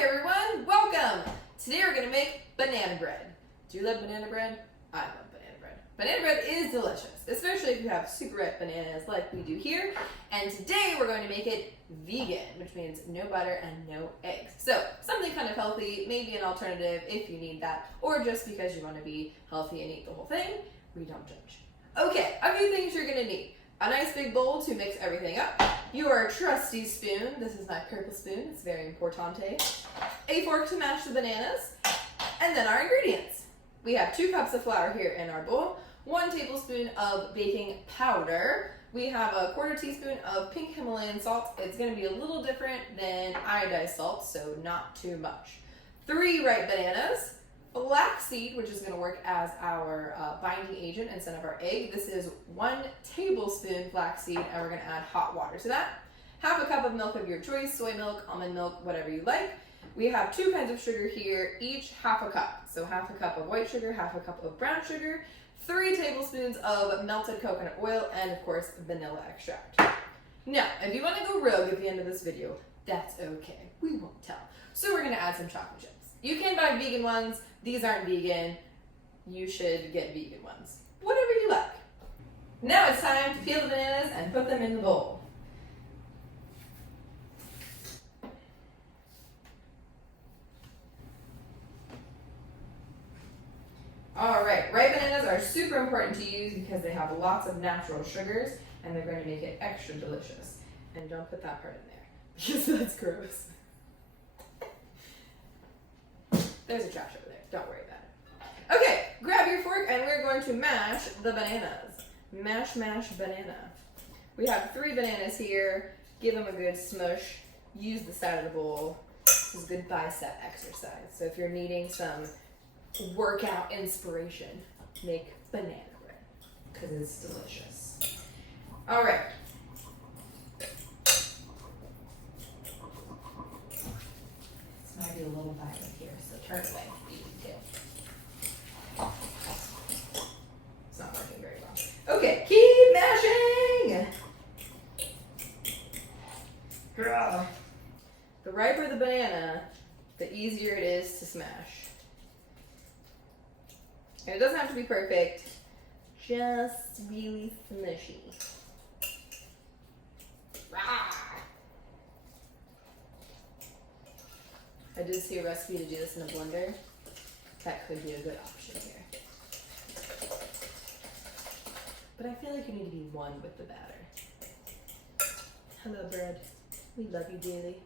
Hi everyone, welcome! Today we're going to make banana bread. Do you love banana bread? I love banana bread. Banana bread is delicious, especially if you have super ripe bananas like we do here. And today we're going to make it vegan, which means no butter and no eggs. So something kind of healthy, maybe an alternative if you need that, or just because you want to be healthy and eat the whole thing. We don't judge. Okay, a few things you're going to need. A nice big bowl to mix everything up. Your trusty spoon. This is my purple spoon. It's very importante. A fork to mash the bananas. And then our ingredients. We have 2 cups of flour here in our bowl. 1 tablespoon of baking powder. We have a 1/4 teaspoon of pink Himalayan salt. It's going to be a little different than iodized salt, so not too much. 3 ripe bananas. Flax seed, which is going to work as our binding agent instead of our egg. This is 1 tablespoon flax seed, and we're going to add hot water to that. 1/2 cup of milk of your choice, soy milk, almond milk, whatever you like. We have 2 kinds of sugar here, each 1/2 cup. So 1/2 cup of white sugar, 1/2 cup of brown sugar, 3 tablespoons of melted coconut oil, and of course vanilla extract. Now, if you want to go rogue at the end of this video, that's okay. We won't tell. So we're going to add some chocolate chips. You can buy vegan ones. These aren't vegan. You should get vegan ones. Whatever you like. Now it's time to peel the bananas and put them in the bowl. All right, ripe bananas are super important to use because they have lots of natural sugars and they're going to make it extra delicious. And don't put that part in there because that's gross. There's a trash over there. Don't worry about it. Okay, grab your fork and we're going to mash the bananas. Mash, mash, banana. We have 3 bananas here. Give them a good smush. Use the side of the bowl. This is good bicep exercise. So if you're needing some workout inspiration, make banana bread because it's delicious. All right. This might be a little violent here, so turn away. It's not working very well. Okay, keep mashing! The riper the banana, the easier it is to smash. And it doesn't have to be perfect, just really smushy. I did see a recipe to do this in a blender. That could be a good option here. But I feel like you need to be one with the batter. Hello, bread. We love you dearly.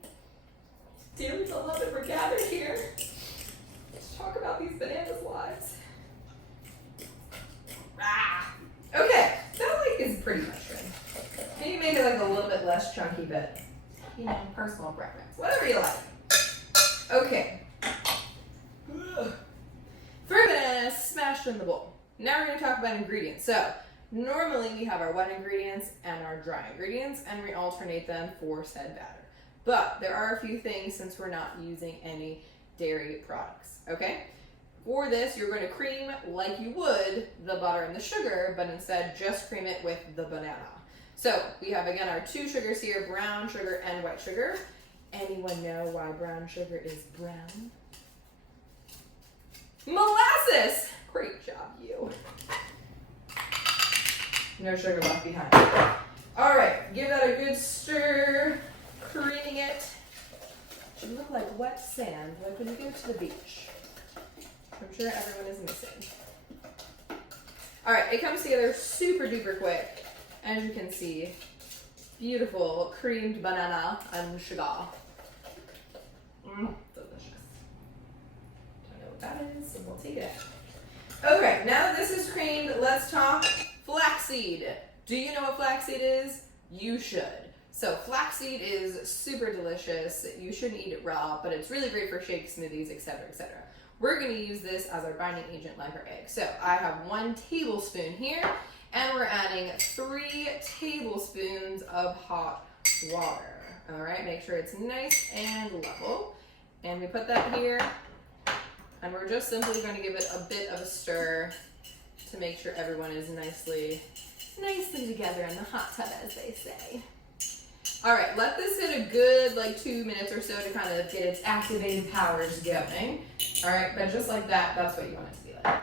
Dearly beloved, we're gathered here to talk about these bananas' lives. Okay, that like is pretty much good. Can you make it like a little bit less chunky, but you know, personal preference, whatever you like. Okay. 3 bananas smashed in the bowl. Now we're going to talk about ingredients. So normally we have our wet ingredients and our dry ingredients, and we alternate them for said batter. But there are a few things since we're not using any dairy products. Okay. For this, you're going to cream like you would the butter and the sugar, but instead just cream it with the banana. So we have, again, our 2 sugars here, brown sugar and white sugar. Anyone know why brown sugar is brown? Molasses! Great job, you. No sugar left behind. All right, give that a good stir, creaming it. It should look like wet sand, like when you go to the beach. I'm sure everyone is missing. All right, it comes together super duper quick. As you can see, beautiful creamed banana and sugar. Delicious. Don't know what that is, so we'll take it out. Okay, now that this is creamed, let's talk flaxseed. Do you know what flaxseed is? You should. So flaxseed is super delicious. You shouldn't eat it raw, but it's really great for shakes, smoothies, etc., etc. We're going to use this as our binding agent like our egg. So I have 1 tablespoon here, and we're adding 3 tablespoons of hot water. All right, make sure it's nice and level. And we put that here, and we're just simply going to give it a bit of a stir to make sure everyone is nicely together in the hot tub, as they say. All right, let this sit a good like 2 minutes or so to kind of get its activated powers going. All right, but just like that, that's what you want it to be like.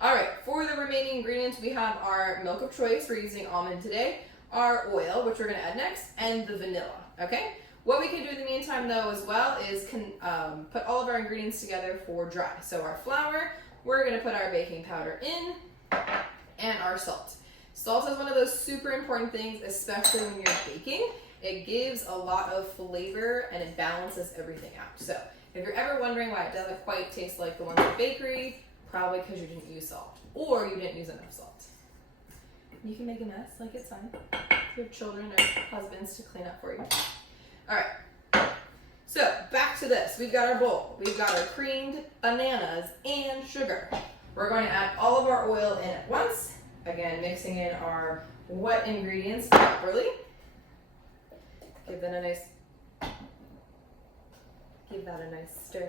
All right, for the remaining ingredients, we have our milk of choice. We're using almond today, our oil, which we're gonna add next, and the vanilla, okay? What we can do in the meantime though as well is put all of our ingredients together for dry. So our flour, we're gonna put our baking powder in, and our salt. Salt is one of those super important things, especially when you're baking. It gives a lot of flavor and it balances everything out. So if you're ever wondering why it doesn't quite taste like the one in the bakery, probably because you didn't use salt or you didn't use enough salt. You can make a mess, like it's fine. If you have children or husbands to clean up for you. All right, so back to this. We've got our bowl. We've got our creamed bananas and sugar. We're going to add all of our oil in at once. Again, mixing in our wet ingredients properly. Give that a nice stir.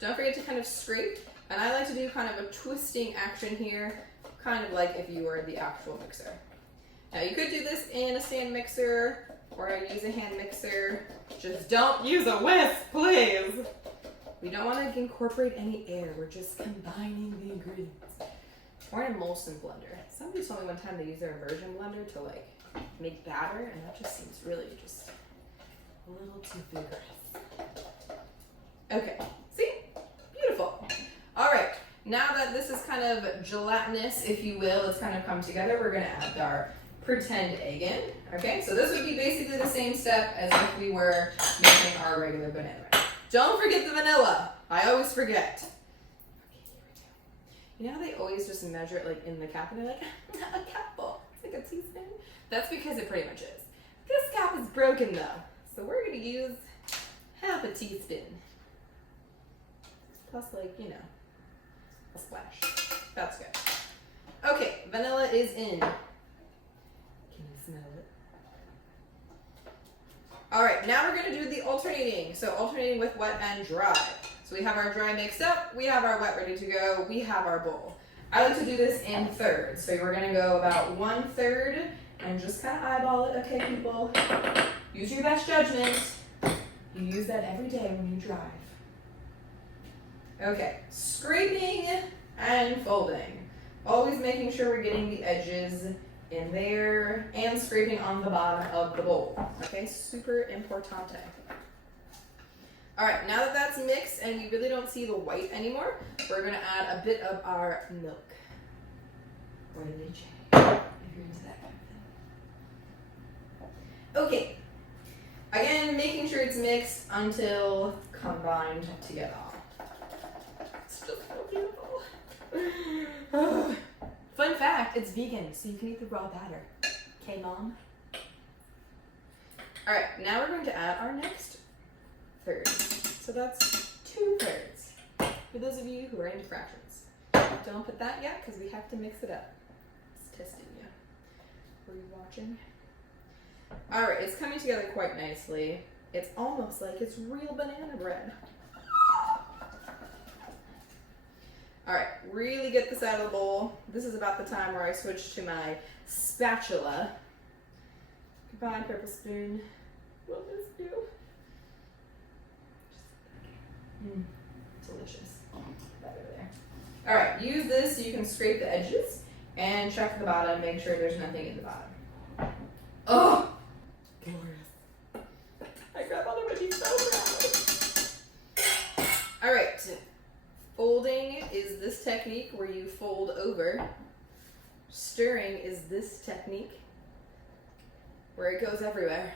Don't forget to kind of scrape. And I like to do kind of a twisting action here, kind of like if you were the actual mixer. Now you could do this in a stand mixer or use a hand mixer. Just don't use a whisk, please. We don't want to incorporate any air. We're just combining the ingredients. Or an emulsion blender. Somebody told me one time they use their immersion blender to like make batter, and that just seems really just a little too vigorous. Okay, see? Beautiful. All right, now that this is kind of gelatinous, if you will, it's kind of come together, we're gonna add our pretend egg in. Okay, so this would be basically the same step as if we were making our regular banana bread. Don't forget the vanilla. I always forget. You know how they always just measure it like in the cap and they're like, a cupful, it's like a teaspoon? That's because it pretty much is. This cap is broken though, so we're gonna use half a teaspoon. Plus like, you know, a splash. That's good. Okay, vanilla is in. Can you smell it? All right, now we're gonna do the alternating. So alternating with wet and dry. So we have our dry mixed up, we have our wet ready to go, we have our bowl. I like to do this in thirds. So we're gonna go about 1/3 and just kind of eyeball it, okay people? Use your best judgment. You use that every day when you drive. Okay, scraping and folding. Always making sure we're getting the edges in there and scraping on the bottom of the bowl. Okay, super importante. All right, now that that's mixed and you really don't see the white anymore, we're gonna add a bit of our milk. Or leche, if you're into that kind of thing. Okay, again, making sure it's mixed until combined together. It's just so beautiful. Fun fact, it's vegan, so you can eat the raw batter. Okay, Mom? All right, now we're going to add our next third. So that's 2/3. For those of you who are into fractions. Don't put that yet, because we have to mix it up. It's testing you. Were you watching? All right, it's coming together quite nicely. It's almost like it's real banana bread. All right, really get this out of the bowl. This is about the time where I switch to my spatula. Goodbye, purple spoon. Will this do? Delicious. Right over there. All right, use this so you can scrape the edges and check the bottom, make sure there's nothing in the bottom. Oh, glorious. My grandmother would be so proud. All right, folding is this technique where you fold over. Stirring is this technique where it goes everywhere.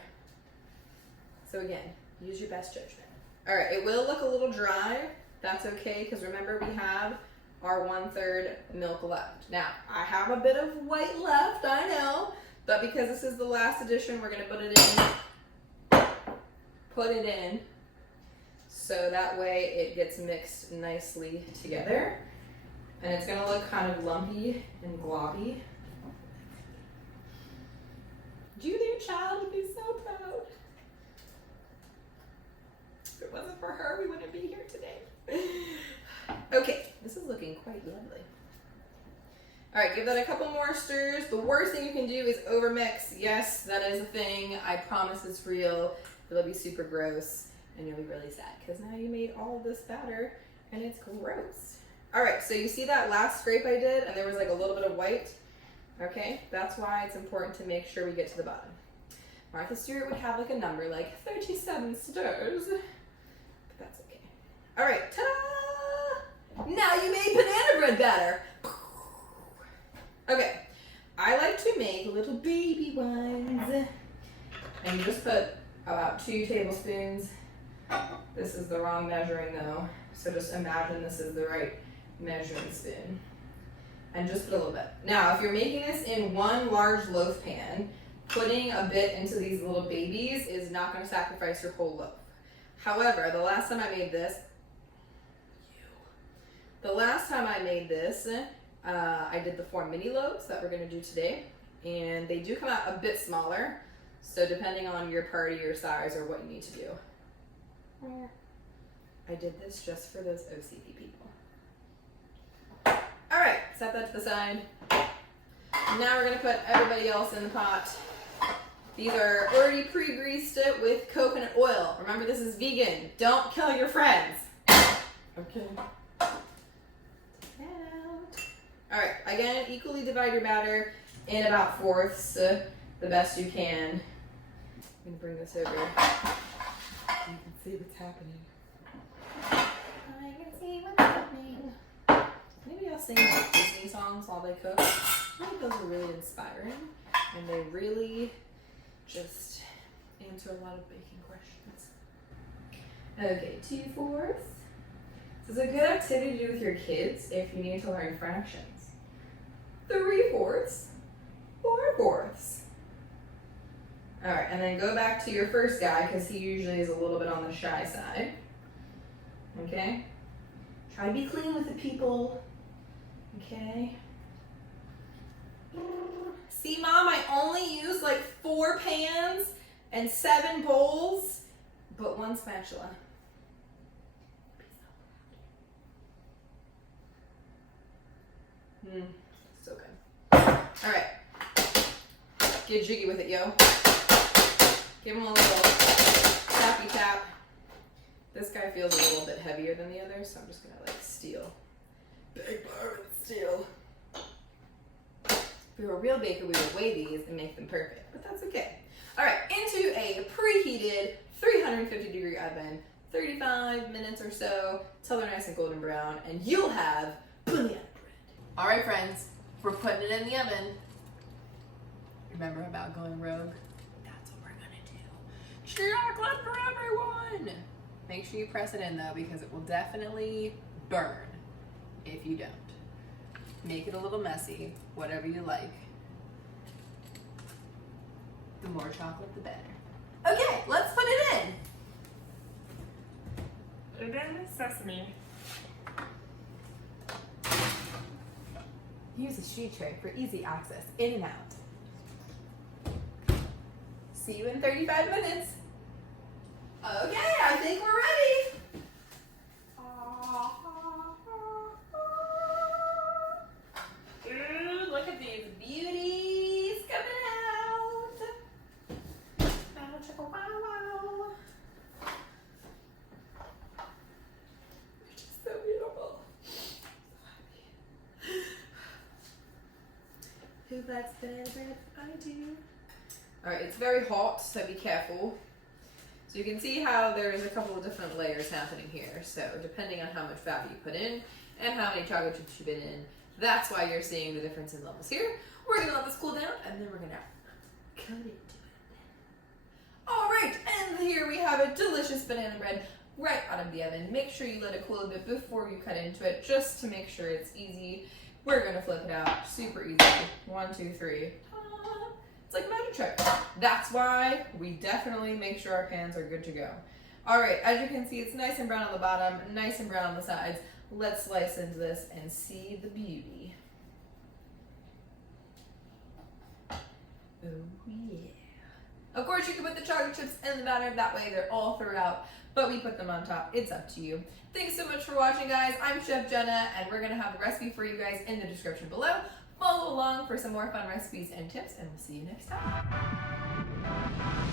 So again, use your best judgment. All right, it will look a little dry. That's okay, because remember we have our 1/3 milk left. Now, I have a bit of white left, I know, but because this is the last addition, we're gonna put it in, so that way it gets mixed nicely together. And it's gonna look kind of lumpy and globby. Julia Child would be so proud. If it wasn't for her, we wouldn't be here today. Okay, this is looking quite lovely. All right, give give that a couple more stirs. The worst thing you can do is overmix. Yes, that is a thing. I promise it's real. It'll be super gross and you'll be really sad because now you made all of this batter and it's gross. All right, so you see that last scrape I did and there was like a little bit of white? Okay, that's why it's important to make sure we get to the bottom. Martha Stewart would have like a number like 37 stirs, but that's okay. All right, ta-da! Now you made banana bread batter. Okay, I like to make little baby ones. And you just put about 2 tablespoons. This is the wrong measuring though, so just imagine this is the right measuring spoon. And just put a little bit. Now, if you're making this in one large loaf pan, putting a bit into these little babies is not going to sacrifice your whole loaf. However, the last time I made this, I did the 4 mini loaves that we're going to do today, and they do come out a bit smaller, so depending on your party or size or what you need to do. I did this just for those OCD people. All right, set that to the side. Now we're going to put everybody else in the pot. These are already pre-greased with coconut oil. Remember, this is vegan. Don't kill your friends. Okay. All right, again, equally divide your batter in about fourths, the best you can. I'm gonna bring this over. You can see what's happening. I can see what's happening. Maybe I'll sing like Disney songs while they cook. I think those are really inspiring, and they really just answer a lot of baking questions. Okay, 2/4. This is a good activity to do with your kids if you need to learn fractions. 3/4, 4/4. All right, and then go back to your first guy because he usually is a little bit on the shy side. Okay? Try to be clean with the people. Okay? See, Mom, I only used like 4 pans and 7 bowls, but 1 spatula. So good. All right. Get jiggy with it, yo. Give him a little tappy tap. This guy feels a little bit heavier than the others, so I'm just gonna like steal. Big bar and steal. If we were a real baker, we would weigh these and make them perfect, but that's okay. All right, into a preheated 350-degree oven, 35 minutes or so, till they're nice and golden brown, and you'll have banana bread. All right, friends, we're putting it in the oven. Remember about going rogue? That's what we're gonna do. Chocolate for everyone! Make sure you press it in though, because it will definitely burn if you don't. Make it a little messy, whatever you like. The more chocolate, the better. Okay, let's put it in. Put it in sesame. Use a sheet tray for easy access in and out. See you in 35 minutes. Okay, I think we're ready. Ooh, look at these beauties coming out. Wow, chicka, wow, wow. Which is so beautiful. So happy. Who likes banana bread? I do. All right, it's very hot, so be careful. So you can see how there's a couple of different layers happening here. So depending on how much fat you put in and how many chocolate chips you put in, that's why you're seeing the difference in levels here. We're gonna let this cool down and then we're gonna cut it to it. All right, and here we have a delicious banana bread right out of the oven. Make sure you let it cool a bit before you cut into it, just to make sure it's easy. We're gonna flip it out, super easy. 1, 2, 3. It's like a magic trick. That's why we definitely make sure our pans are good to go. All right, as you can see, it's nice and brown on the bottom, nice and brown on the sides. Let's slice into this and see the beauty. Oh yeah. Of course, you can put the chocolate chips in the batter. That way they're all throughout, but we put them on top. It's up to you. Thanks so much for watching, guys. I'm Chef Jenna, and we're gonna have the recipe for you guys in the description below. follow along for some more fun recipes and tips, and we'll see you next time.